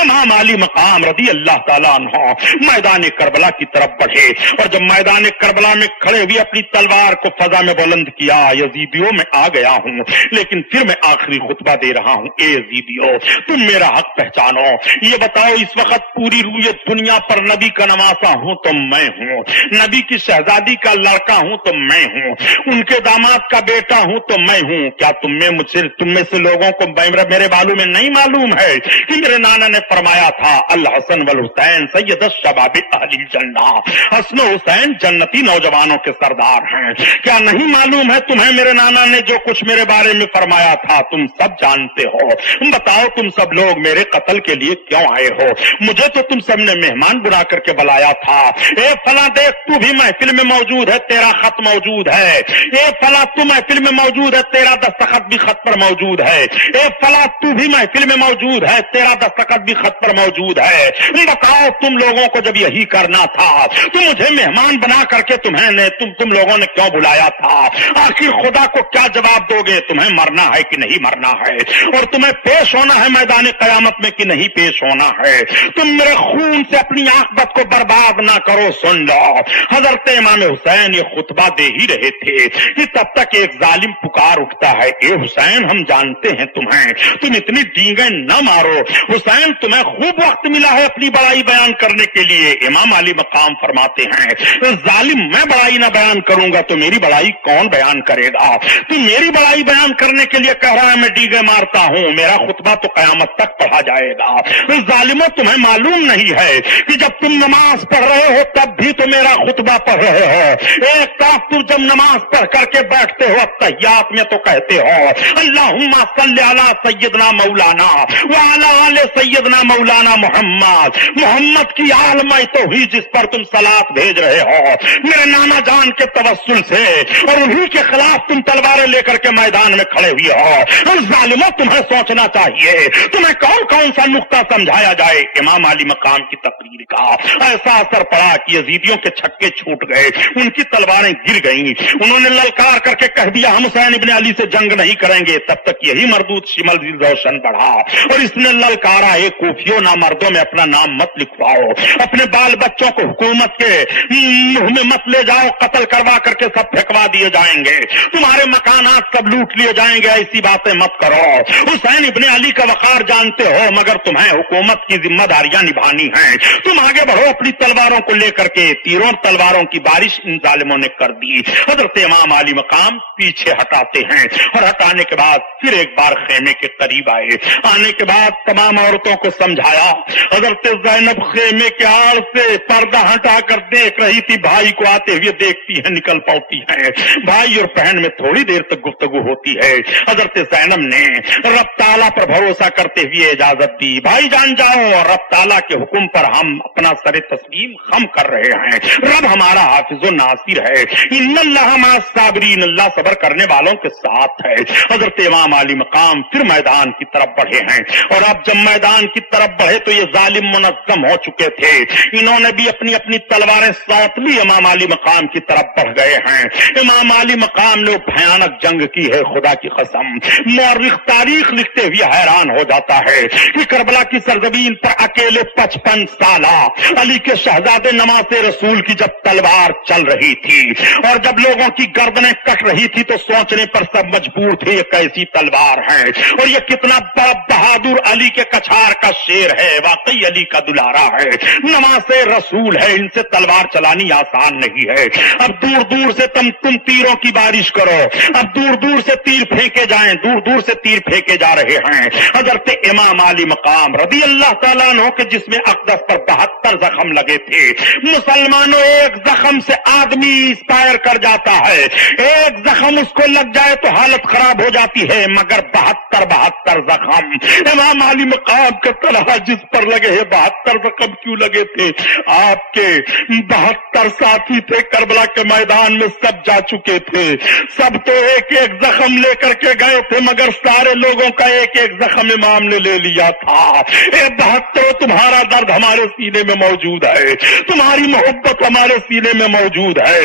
امام علی مقام رضی اللہ تعالیٰ عنہ میدان کربلا کی طرف بڑھے اور جب میدان کربلا میں کھڑے ہوئے اپنی تلوار کو فضا میں بلند کیا, یزیدیوں میں آ گیا ہوں لیکن پھر میں آخری خطبہ دے رہا ہوں. اے یزیدیوں تم میرا حق پہچانو, یہ بتاؤ اس وقت پوری روئے دنیا پر نبی کا نواسا ہوں تو میں ہوں, نبی کی شہزادی کا لڑکا ہوں تو میں ہوں, ان کے داماد کا بیٹا ہوں تو میں ہوں. کیا تم میں سے لوگوں کو میرے بالوں میں نہیں معلوم ہے کہ میرے نانا نے فرمایا تھا الحسن والحسین سید الشباب اہل الجنہ, حسن و حسین جنتی نوجوانوں کے سردار ہیں. کیا نہیں معلوم ہے تمہیں میرے نانا نے جو کچھ میرے بارے میں فرمایا تھا تم سب جانتے ہو. بتاؤ تم سب لوگ میرے قتل کے لیے کیوں آئے ہو؟ مجھے تو تم سب نے مہمان بنا کر کے بلایا تھا. اے فلاں دیکھ تو بھی محفل میں موجود ہے, تیرا خط موجود ہے. اے فلاں تو محفل میں موجود ہے, تیرا دستخط بھی خط پر موجود ہے. اے فلاں تو بھی محفل میں موجود ہے, تیرا دستخط بھی خط پر موجود ہے. بتاؤ تم لوگوں کو جب یہی کرنا تھا تو مجھے مہمان بنا کر کے تم لوگوں نے کیوں بلایا تھا؟ آخر خدا کو کیا جواب دو گے؟ تمہیں مرنا ہے کہ نہیں مرنا ہے, اور تمہیں پیش ہونا ہے میدان قیامت میں کہ نہیں پیش ہونا ہے. تم میرے خون سے اپنی عاقبت کو برباد نہ کرو. سن لو, حضرت امام حسین یہ خطبہ دے ہی رہے تھے کہ تب تک ایک ظالم پکار اٹھتا ہے, اے حسین ہم جانتے ہیں تمہیں, تم اتنی ڈینگیں نہ مارو. حسین تمہیں خوب وقت ملا ہے اپنی بڑائی بیان کرنے کے لیے. امام علی مقام فرماتے ہیں ظالم میں بڑائی نہ بیان کروں گا تو میری بڑائی کون بیان کرے گا؟ تو میری بڑائی بیان کرنے کے لیے کہہ رہا ہے میں ڈیگے مارتا ہوں, میرا خطبہ تو قیامت تک پڑھا جائے گا. ظالموں تمہیں معلوم نہیں ہے کہ جب تم نماز پڑھ رہے ہو تب بھی تو میرا خطبہ پڑھ رہے ہو. ایک طرف تم جب نماز پڑھ کر کے بیٹھتے ہو التحیات میں تو کہتے ہو اللہم صلی علی سیدنا مولانا وعلی آل سیدنا مولانا محمد کی عالمہ توحید جس پر تم صلاۃ بھیج رہے ہو میرے نانا جان کے توسل سے, اور انہی کے خلاف تم تلواریں لے کر کے میدان میں کھڑے ہوئے ہو. ظالموں تمہیں سوچنا چاہیے تمہیں کون کون سا نقطہ سمجھایا جائے. امام علی مقام کی تقریر کا ایسا اثر پڑا کہ یزیدیوں کے چھکے چھوٹ گئے, ان کی تلواریں گر گئیں. انہوں نے للکار کر کے کہہ دیا ہم حسین ابن علی سے جنگ نہیں کریں گے. تب تک یہی مردود شمل روشن بڑھا اور اس نے للکارا اے کوفیوں نامردوں میں اپنا نام مت لکھواؤ, اپنے بال بچوں کو حکومت کے منہ میں مت لے جاؤ, قتل کروا کر کے سب پھینکوا دیے جائیں گے, تمہارے مکانات سب لوٹ لیے جائیں گے, ایسی باتیں مت کرو. حسین ابن علی کا وقار جانتے ہو مگر تمہیں حکومت کی ذمہ داریاں نبھانی ہیں. تم آگے بڑھو اپنی تلواروں کو لے کر کے. تیروں تلواروں کی بارش ان ظالموں نے کر دی. حضرت امام علی مقام پیچھے ہٹاتے ہیں اور ہٹانے کے بعد پھر ایک بار خیمے کے قریب آئے. آنے کے بعد تمام عورتوں کو سمجھایا. حضرت زینب خیمے کے آڑ سے پردہ ہٹا کر دیکھ رہی تھی, بھائی کو آتے ہوئے دیکھتی ہے, نکل پاتی ہے. بھائی اور بہن میں تھوڑی دیر تک گفتگو ہوتی ہے. حضرت زینب نے رب تعالیٰ پر بھروسہ کرتے ہوئے اجازت دی, بھائی جان جاؤ, اور رب تعالیٰ کے حکم پر ہم اپنا سر تسلیم خم کر رہے ہیں. رب ہمارا حافظ و ناصر ہے. ان اللہ مع الصابرین, اللہ صبر کرنے والوں کے ساتھ ہے. حضرت امام علی مقام پھر میدان کی طرف بڑھے ہیں, اور اب جب میدان کی طرف بڑھے تو یہ ظالم منظم ہو چکے تھے. انہوں نے بھی اپنی اپنی تلواریں ساتھ لی امام علی مقام کی طرف بڑھ گئے ہیں. امام علی مقام نے بھیانک جنگ کی ہے, خدا کی قسم مورخ تاریخ لکھتے ہوئے حیران ہو جاتا ہے کہ کربلا کی سرزمین پر اکیلے 55 سالہ علی کے شہزادے نماز رسول کی جب تلوار چل رہی تھی اور جب لوگوں کی گردنیں کٹ رہی تھی تو سوچنے پر سب مجبور تھے یہ کیسی تلوار ہے اور یہ کتنا بڑا بہادر علی کے کچھار کا شیر ہے, واقعی علی کا دلارا ہے, نماز رسول ہے. ان سے تلوار چلانی آسان نہیں ہے. اب دور دور سے تم تیروں کی بارش کرو, اب دور دور سے تیر پھینکے جائیں, دور دور سے تیر پھینکے جا رہے ہیں. حضرت امام علی مقام رضی اللہ تعالیٰ عنہ کے جسم اقدس پر 72 زخم لگے تھے. مسلمانوں ایک زخم سے آدمی اسپائر کر جاتا ہے, ایک زخم اس کو لگ جائے تو حالت خراب ہو جاتی ہے, مگر 72 زخم امام علی مقام کے طرح جس پر لگے ہیں. 72 زخم کیوں لگے تھے؟ آپ کے 72 ساتھی تھے کربلا کے میدان میں, سب جا چکے تھے, سب تو ایک ایک زخم لے کر کے گئے تھے, مگر سارے لوگوں کا ایک ایک زخم امام نے لے لیا تھا. 72 تمہارا درد ہمارے سینے میں موجود ہے, تمہاری محبت ہمارے سینے میں موجود ہے.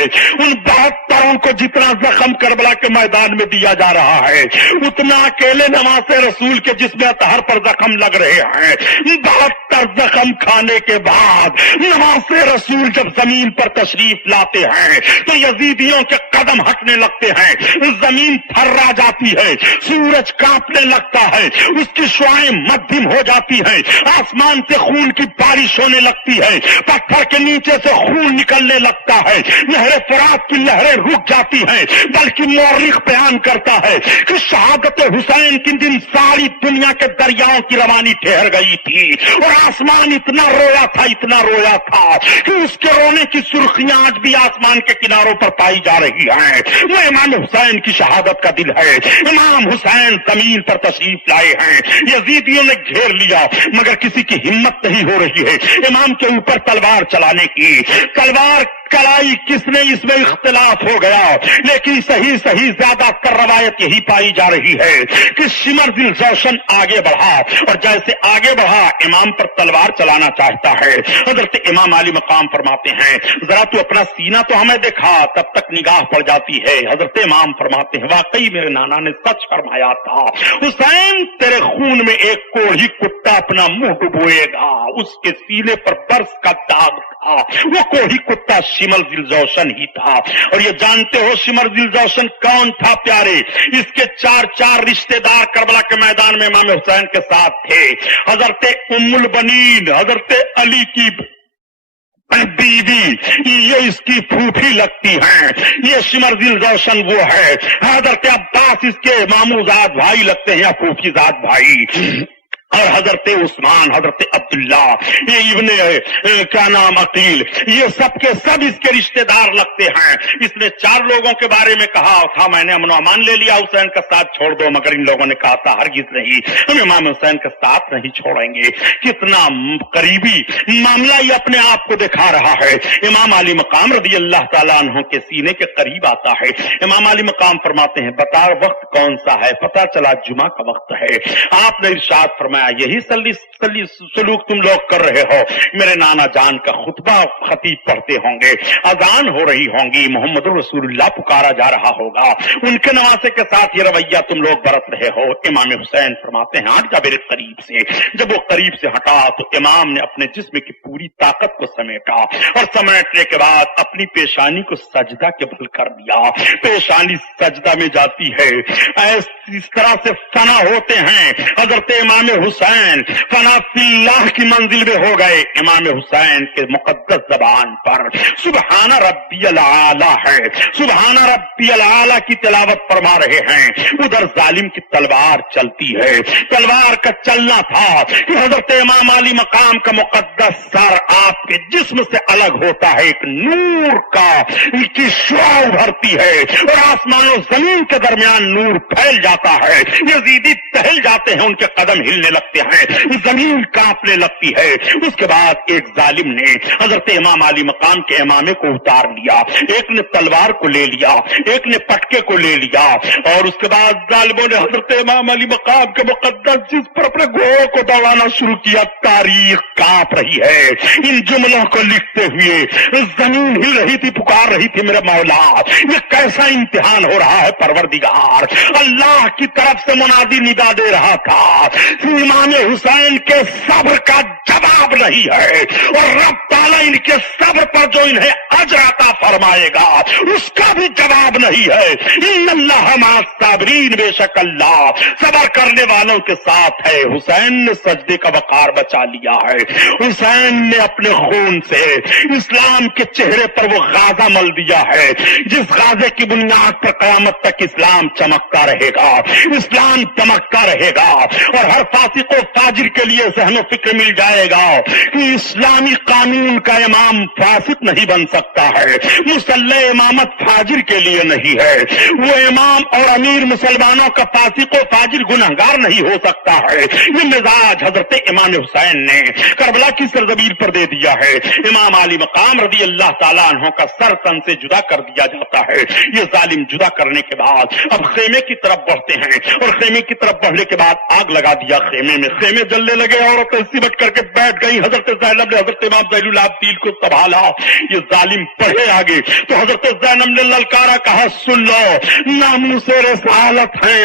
ان 72 کو جتنا زخم کربلا کے میدان میں دیا جا رہا ہے اتنا اکیلے نماز رسول کے جسم اطہر پر زخم لگ رہے ہیں۔ 72 زخم کھانے کے بعد نماز رسول جب زمین پر تشریف لاتے ہیں تو یزیدیوں کے قدم ہٹنے لگتے ہیں، زمین تھرا جاتی ہے، سورج کانپنے لگتا ہے، اس کی شعائیں مدھم ہو جاتی ہیں، آسمان سے خون کی بارش ہونے لگتی ہے، پتھر کے نیچے سے خون نکلنے لگتا ہے، نہر فرات کی لہریں رک جاتی ہیں، بلکہ مورخ بیان کرتا ہے کہ شہادت حسین کے دن ساری دنیا کے دریاؤں کی روانی ٹھہر گئی تھی اور آسمان اتنا رویا تھا کہ اس کے رونے کی سرخیاں آج بھی آسمان کے کناروں پر پائی جا رہی ہیں۔ وہ امام حسین کی شہادت کا دل ہے۔ امام حسین زمین پر تشریف لائے ہیں، یزیدیوں نے گھیر لیا مگر کسی کی ہمت نہیں ہو رہی ہے امام کے اوپر تلوار چلانے کی۔ تلوار کلائی کس نے، اس میں اختلاف ہو گیا، لیکن صحیح زیادہ تر روایت یہی پائی جا رہی ہے کہ شمر ذی الجوشن آگے بڑھا اور جیسے آگے بڑھا امام پر تلوار چلانا چاہتا ہے۔ حضرت امام علی مقام فرماتے ہیں ذرا تو اپنا سینہ تو ہمیں دکھا، تب تک نگاہ پڑ جاتی ہے۔ حضرت امام فرماتے ہیں واقعی میرے نانا نے سچ فرمایا تھا، حسین تیرے خون میں ایک کوڑھی کتا اپنا منہ ڈبوئے گا۔ اس کے سینے پر برس کا داغ تھا، وہ کوڑھی کتا شمر ذی الجوشن ہی تھا۔ اور یہ جانتے ہو شمر ذی الجوشن کون تھا پیارے؟ اس کے چار رشتے دار کربلا کے میدان میں امام حسین کے ساتھ تھے۔ حضرت ام البنین حضرت علی کی بیوی، یہ اس کی پھوپھی لگتی ہیں، یہ شمر ذی الجوشن وہ ہے۔ حضرت عباس اس کے ماموزاد بھائی لگتے ہیں یا پھوپھی زاد بھائی، اور حضرت عثمان حضرت عبداللہ یہ ابن کیا نام عقیل، یہ سب کے سب اس کے رشتہ دار لگتے ہیں۔ اس نے 4 لوگوں کے بارے میں کہا تھا میں نے امن و امان لے لیا، حسین کا ساتھ چھوڑ دو، مگر ان لوگوں نے کہا تھا ہرگز نہیں، ہم امام حسین کا ساتھ نہیں چھوڑیں گے۔ کتنا قریبی معاملہ یہ اپنے آپ کو دکھا رہا ہے۔ امام علی مقام رضی اللہ تعالیٰ عنہ کے سینے کے قریب آتا ہے۔ امام علی مقام فرماتے ہیں بتا وقت کون سا ہے؟ پتا چلا جمعہ کا وقت ہے۔ آپ نے ارشاد فرمایا یہی سلوک تم لوگ کر رہے ہو؟ میرے نانا جان کا خطبہ خطیب پڑھتے ہوں گے، اذان ہو رہی ہوں گی، محمد رسول اللہ پکارا جا رہا ہوگا، ان کے نواسے کے ساتھ یہ رویہ تم لوگ برت رہے ہو۔ امام حسین فرماتے ہیں ہٹ جا میرے قریب سے۔ جب وہ قریب سے ہٹا تو امام نے اپنے جسم کی پوری طاقت کو سمیٹا اور سمیٹنے کے بعد اپنی پیشانی کو سجدہ کے بل کر دیا۔ پیشانی سجدہ میں جاتی ہے، اس طرح سے فنا ہوتے ہیں۔ حضرت امام حسین فنا فی اللہ کی منزل میں ہو گئے۔ امام حسین کے مقدس زبان پر سبحان ربی العالی ہے، سبحان ربی العالی کی تلاوت فرما رہے ہیں۔ ادھر ظالم کی تلوار چلتی ہے، تلوار کا چلنا تھا کہ حضرت امام علی مقام کا مقدس سر آپ کے جسم سے الگ ہوتا ہے، ایک نور کی شعاع ابھرتی ہے اور آسمان و زمین کے درمیان نور پھیل جاتا ہے۔ یزیدی ٹہل جاتے ہیں، ان کے قدم ہلنے لگتے ہیں، زمین کانپنے لگتی ہے۔ اس کے بعد ایک ظالم نے حضرت امام علی مقام کے امامے کو اتار لیا، ایک نے تلوار کو لے لیا، ایک نے پٹکے کو لے لیا، اور اس کے بعد ظالموں نے حضرت امام علی مقام کے مقدس جس پر اپنے گھوڑوں کو دوڑانا شروع کیا۔ تاریخ کانپ رہی ہے ان جملوں کو لکھتے ہوئے، زمین ہل رہی تھی، پکار رہی تھی میرے مولا یہ کیسا امتحان ہو رہا ہے پروردگار۔ اللہ کی طرف سے منادی ندا دے رہا تھا امام حسین کے صبر کا جواب نہیں ہے، اور رب تعالیٰ ان کے صبر پر جو انہیں اجر عطا فرمائے گا اس کا بھی جواب نہیں ہے۔ ان اللہ مع الصابرین، بے شک اللہ صبر کرنے والوں کے ساتھ ہے۔ حسین نے سجدے کا وقار بچا لیا ہے، حسین نے اپنے خون سے اسلام کے چہرے پر وہ غازہ مل دیا ہے جس غازے کی بنیاد پر قیامت تک اسلام چمکتا رہے گا، اسلام چمکتا رہے گا، اور ہر فاسق و فاجر کے لیے ذہن و فکر مل جائے گا کہ اسلامی قانون کا امام فاسق نہیں بن سکتا ہے، مسلح امامت فاجر کے لیے نہیں ہے، وہ امام اور امیر مسلمانوں کا فاسق و فاجر گنہگار نہیں ہو سکتا ہے۔ یہ مزاج حضرت امام حسین نے کربلا کی سرزمین پر دے دیا ہے۔ امام علی مقام رضی اللہ تعالیٰ عنہ کا سر تن سے جدا کر دیا جاتا ہے۔ یہ ظالم جدا کرنے کے بعد اب خیمے کی طرف بڑھتے ہیں، اور خیمے کی طرف بڑھنے کے بعد آگ لگا دیا خیمے خیمے میں، خیمے جلنے لگے، عورتیں سمٹ کر کے بیٹھ گئی. حضرت زینب نے حضرت امام زین العابدین کو سنبھالا. یہ ظالم پڑھے آگے تو حضرت زینب نے للکارا، کہا سن لو، ناموس رسالت ہیں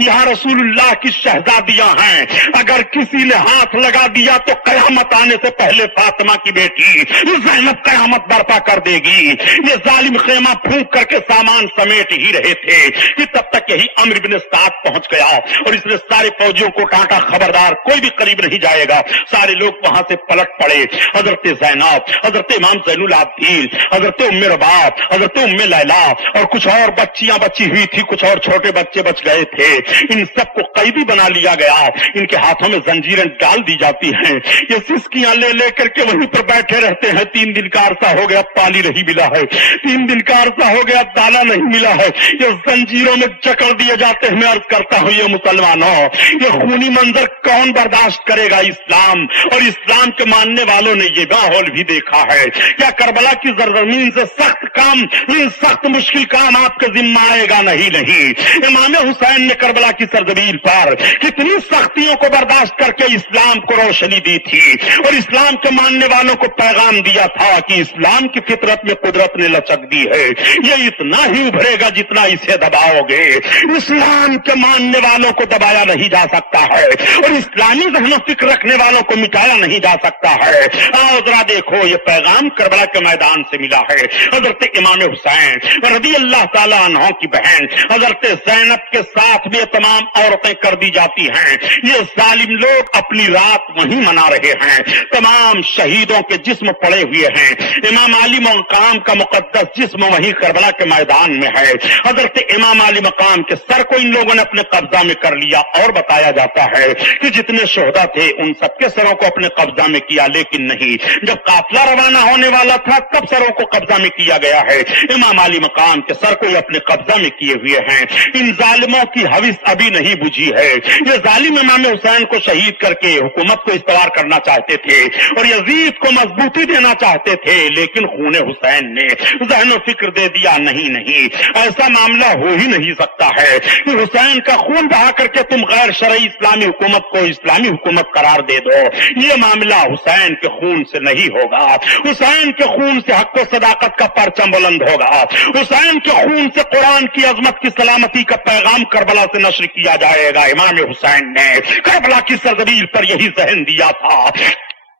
یہاں رسول اللہ کی شہزادیاں ہیں. اگر کسی نے ہاتھ لگا دیا تو قیامت آنے سے پہلے فاطمہ کی بیٹی زینب قیامت برپا کر دے گی. یہ ظالم خیمہ پھونک کر کے سامان سمیٹ ہی رہے تھے کہ تب تک یہی عمرو بن سعد پہنچ گیا اور اس نے سارے فوجیوں کو ڈانٹا، خبردار کوئی بھی قریب نہیں جائے گا. سارے لوگ وہاں سے پلٹ پڑے. حضرت زینب، حضرت امام زین العابدین، حضرت ام رباب، حضرت ام لیلا اور کچھ اور بچیاں بچی ہوئی تھی، کچھ اور چھوٹے بچے بچ گئے تھے. ان سب کو قیدی بنا لیا گیا. ان کے ہاتھوں میں زنجیریں ڈال دی جاتی ہیں. یہ سسکیاں لے لے کر کے وہیں پر بیٹھے رہتے ہیں. 3 دن کا عرصہ ہو گیا، پانی نہیں ملا ہے. 3 دن کا عرصہ ہو گیا، دانا نہیں ملا ہے. یہ زنجیروں میں جکڑ دیے جاتے ہیں. میں عرض کرتا ہوں یہ مسلمانوں، یہ خونی منظر کون برداشت کرے گا؟ اسلام اور اسلام کے ماننے والوں نے یہ ماحول بھی دیکھا ہے. کیا کربلا کی سرزمین سے سخت کام، سخت مشکل کام آپ کے ذمہ آئے گا؟ نہیں. امام حسین نے کربلا کی سرزمین پر کتنی سختیوں کو برداشت کر کے اسلام کو روشنی دی تھی اور اسلام کے ماننے والوں کو پیغام دیا تھا کہ اسلام کی فطرت میں قدرت نے لچک دی ہے. یہ اتنا ہی ابھرے گا جتنا اسے دباؤ گے. اسلام کے ماننے والوں کو دبایا نہیں جا سکتا ہے اور اسلامی ذہن و فکر رکھنے والوں کو مٹایا نہیں جا سکتا ہے. آؤ ذرا دیکھو، یہ پیغام کربلا کے میدان سے ملا ہے. حضرت امام حسین رضی اللہ تعالیٰ عنہ کی بہن حضرت زینب کے ساتھ بھی تمام عورتیں کر دی جاتی ہیں. یہ ظالم لوگ اپنی رات وہیں منا رہے ہیں. تمام شہیدوں کے جسم پڑے ہوئے ہیں. امام علی مقام کا مقدس جسم وہیں کربلا کے میدان میں ہے. حضرت امام علی مقام کے سر کو ان لوگوں نے اپنے قبضہ میں کر لیا اور بتایا جاتا ہے کہ جتنے شہدا تھے ان سب کے سروں کو اپنے قبضہ میں کیا، لیکن نہیں، جب قافلہ روانہ ہونے والا تھا تب سروں کو قبضہ میں کیا گیا ہے. امام علی مقام کے سر کو یہ اپنے قبضہ میں کیے ہوئے ہیں. ان ظالموں کی حوث ابھی نہیں بجھی ہے. یہ ظالم امام حسین کو شہید کر کے حکومت کو استوار کرنا چاہتے تھے اور یزید کو مضبوطی دینا چاہتے تھے، لیکن خون حسین نے ذہن و فکر دے دیا نہیں، ایسا معاملہ ہو ہی نہیں سکتا ہے کہ حسین کا خون بہا کر کے تم غیر شرعی اسلامی حکومت کو اسلامی حکومت قرار دے دو. یہ معاملہ حسین کے خون سے نہیں ہوگا. حسین کے خون سے حق و صداقت کا پرچم بلند ہوگا. حسین کے خون سے قرآن کی عظمت کی سلامتی کا پیغام کربلا سے نشر کیا جائے گا. امام حسین نے کربلا کی سرزمین پر یہی ذہن دیا تھا.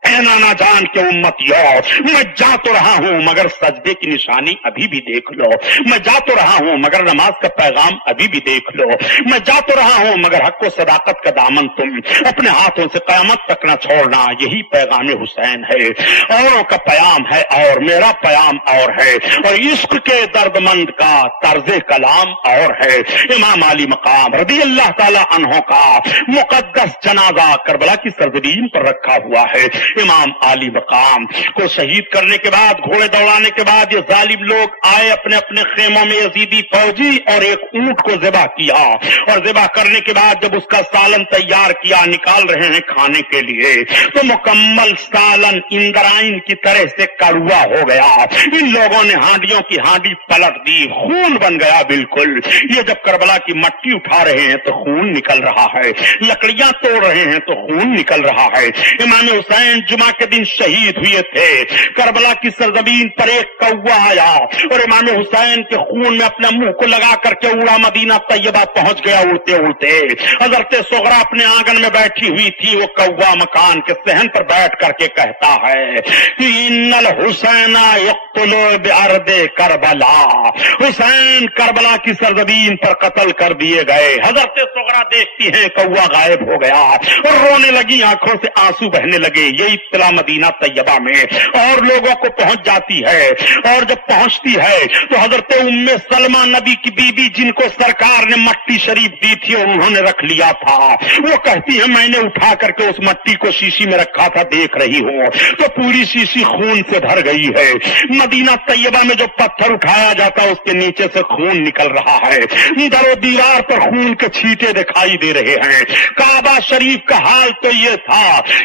اے نانا جان کے امتیو، میں جا تو رہا ہوں مگر سجدے کی نشانی ابھی بھی دیکھ لو. میں جا تو رہا ہوں مگر نماز کا پیغام ابھی بھی دیکھ لو. میں جا تو رہا ہوں مگر حق و صداقت کا دامن تم اپنے ہاتھوں سے قیامت تک نہ چھوڑنا. یہی پیغام حسین ہے. اوروں کا پیام ہے اور میرا پیام اور ہے، اور عشق کے درد مند کا طرز کلام اور ہے. امام علی مقام رضی اللہ تعالی عنہ کا مقدس جنازہ کربلا کی سرزمین پر رکھا ہوا ہے. امام علی مقام کو شہید کرنے کے بعد، گھوڑے دوڑانے کے بعد، یہ ظالم لوگ آئے اپنے اپنے خیموں میں. یزیدی فوجی اور ایک اونٹ کو ذبح کیا اور ذبح کرنے کے بعد جب اس کا سالن تیار کیا، نکال رہے ہیں کھانے کے لیے، تو مکمل سالن اندرائن کی طرح سے کڑوا ہو گیا. ان لوگوں نے ہانڈیوں کی ہانڈی پلٹ دی، خون بن گیا بالکل. یہ جب کربلا کی مٹی اٹھا رہے ہیں تو خون نکل رہا ہے، لکڑیاں توڑ رہے ہیں تو خون نکل رہا ہے. امام حسین جمعہ کے دن شہید ہوئے تھے. کربلا کی سرزمین پر ایک کوا آیا اور امام حسین کے خون میں اپنے منہ کو لگا کر کے اڑا مدینہ طیبہ پہنچ گیا اڑتے اڑتے. حضرت صغرا اپنے آنگن میں بیٹھی ہوئی تھی. وہ کوا مکان کے صحن پر بیٹھ کر کے کہتا ہے ان الحسین یقتل بارض کربلا، حسین کربلا کی سرزمین پر قتل کر دیے گئے. حضرت صغرا دیکھتی ہیں کوا غائب ہو گیا اور رونے لگی، آنکھوں سے آنسو بہنے لگے. یہ اطلاع مدینہ طیبہ میں اور لوگوں کو پہنچ جاتی ہے، اور جب پہنچتی ہے تو حضرت ام سلمہ نبی کی بیوی جن کو سرکار نے مٹی شریف دی تھی اور انہوں نے رکھ لیا تھا، وہ کہتی ہے میں نے اٹھا کر کے اس مٹی کو شیشی میں رکھا تھا، دیکھ رہی ہوں تو پوری شیشی خون سے بھر گئی ہے. مدینہ طیبہ میں جو پتھر اٹھایا جاتا اس کے نیچے سے خون نکل رہا ہے. در و دیوار پر خون کے چھینٹے دکھائی دے رہے ہیں. کعبہ شریف کا حال تو یہ تھا